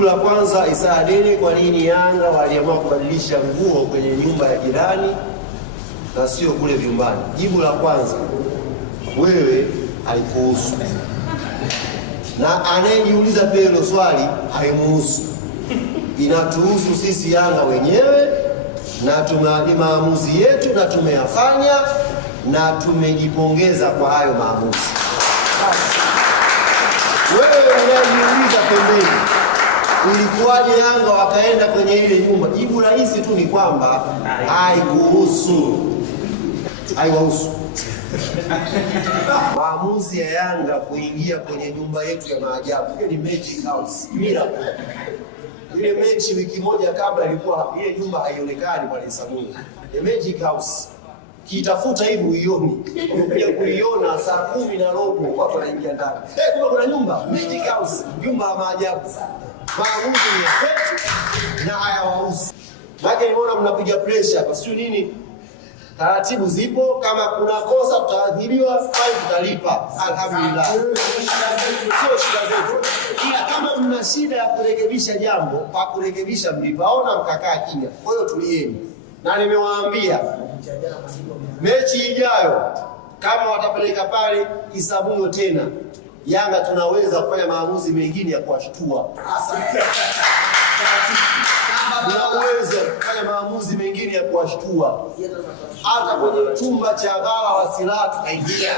Jibu la kwanza, Isaya Dede, kwa nini Yanga waliamua kubadilisha nguo kwenye nyumba ya jirani na sio kule vyumbani? Jibu la kwanza, wewe haikuhusu, na anayejiuliza pia hilo swali haimuhusu. Inatuhusu sisi Yanga wenyewe, na ni maamuzi yetu na tumeyafanya na tumejipongeza kwa hayo maamuzi. Wewe unayejiuliza pembeni, ilikuwaje Yanga wakaenda kwenye ile nyumba? Jibu rahisi tu ni kwamba haikuhusu, haiwahusu. Maamuzi ya Yanga kuingia kwenye nyumba yetu ya maajabu, ile ni Magic House, miracle. Ile mechi wiki moja kabla ilikuwa ile nyumba haionekani pale Isamuhyo. The Magic House. Kitafuta hivi uioni. Unakuja kuiona saa 10:15 watu wanaingia ndani. Kuna nyumba Magic House, nyumba ya maajabu. Maamuzi ni yetu na hayawahusu. Maana nimeona mnapiga pressure hapa, sio nini? Taratibu zipo, kama kuna kosa tutaadhibiwa, fine tutalipa. Alhamdulillah. Sio shida zetu. Ila kama mna shida ya kurekebisha jambo, pa kurekebisha mlipaona mkakaa kimya. Kwa hiyo tulieni. Na nimewaambia mechi ijayo kama watapeleka pale Isamuhyo tena, Yanga tunaweza kufanya maamuzi mengine ya kuwashtua. Tunaweza kufanya maamuzi mengine ya kuwashtua. Hata kwenye chumba cha ghala wa silaha tukaingia.